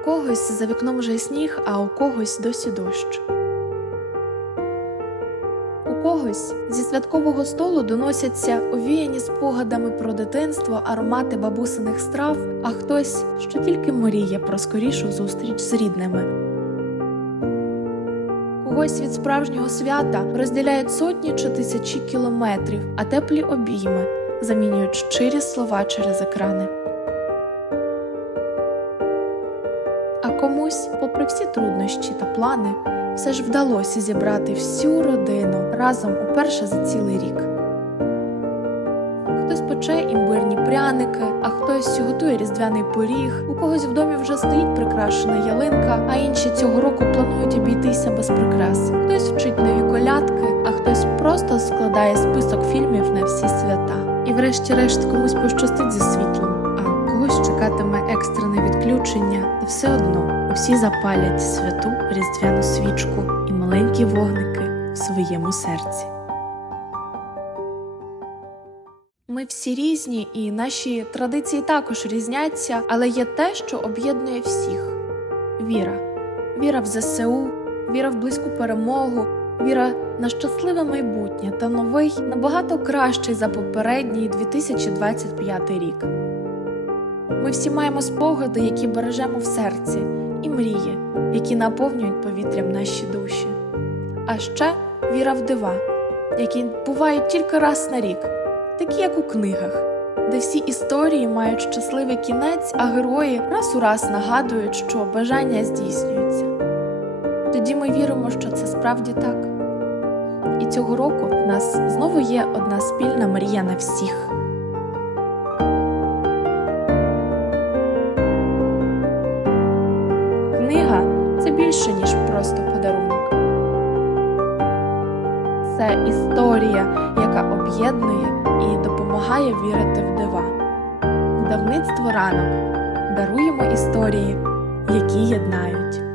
У когось за вікном вже сніг, а у когось досі дощ. У когось зі святкового столу доносяться овіяні спогадами про дитинство, аромати бабусиних страв, а хтось, що тільки мріє про скорішу зустріч з рідними. Когось від справжнього свята розділяють сотні чи тисячі кілометрів, а теплі обійми замінюють щирі слова через екрани. Комусь, попри всі труднощі та плани, все ж вдалося зібрати всю родину разом уперше за цілий рік. Хтось пече імбирні пряники, а хтось готує різдвяний пиріг, у когось в домі вже стоїть прикрашена ялинка, а інші цього року планують обійтися без прикрас. Хтось вчить нові колядки, а хтось просто складає список фільмів на всі свята. І врешті-решт комусь пощастить зі світлом, а когось чекатиме екстрене відключення, та все одно усі запалять святу різдвяну свічку і маленькі вогники в своєму серці. Ми всі різні, і наші традиції також різняться, але є те, що об'єднує всіх: віра, віра в ЗСУ, віра в близьку перемогу, віра на щасливе майбутнє та новий набагато кращий за попередній 2025 рік. Ми всі маємо спогади, які бережемо в серці, і мрії, які наповнюють повітрям наші душі. А ще віра в дива, які бувають тільки раз на рік, такі як у книгах, де всі історії мають щасливий кінець, а герої раз у раз нагадують, що бажання здійснюються. Тоді ми віримо, що це справді так. І цього року в нас знову є одна спільна мрія на всіх. Це більше, ніж просто подарунок. Це історія, яка об'єднує і допомагає вірити в дива. Давництво ранок даруємо історії, які єднають.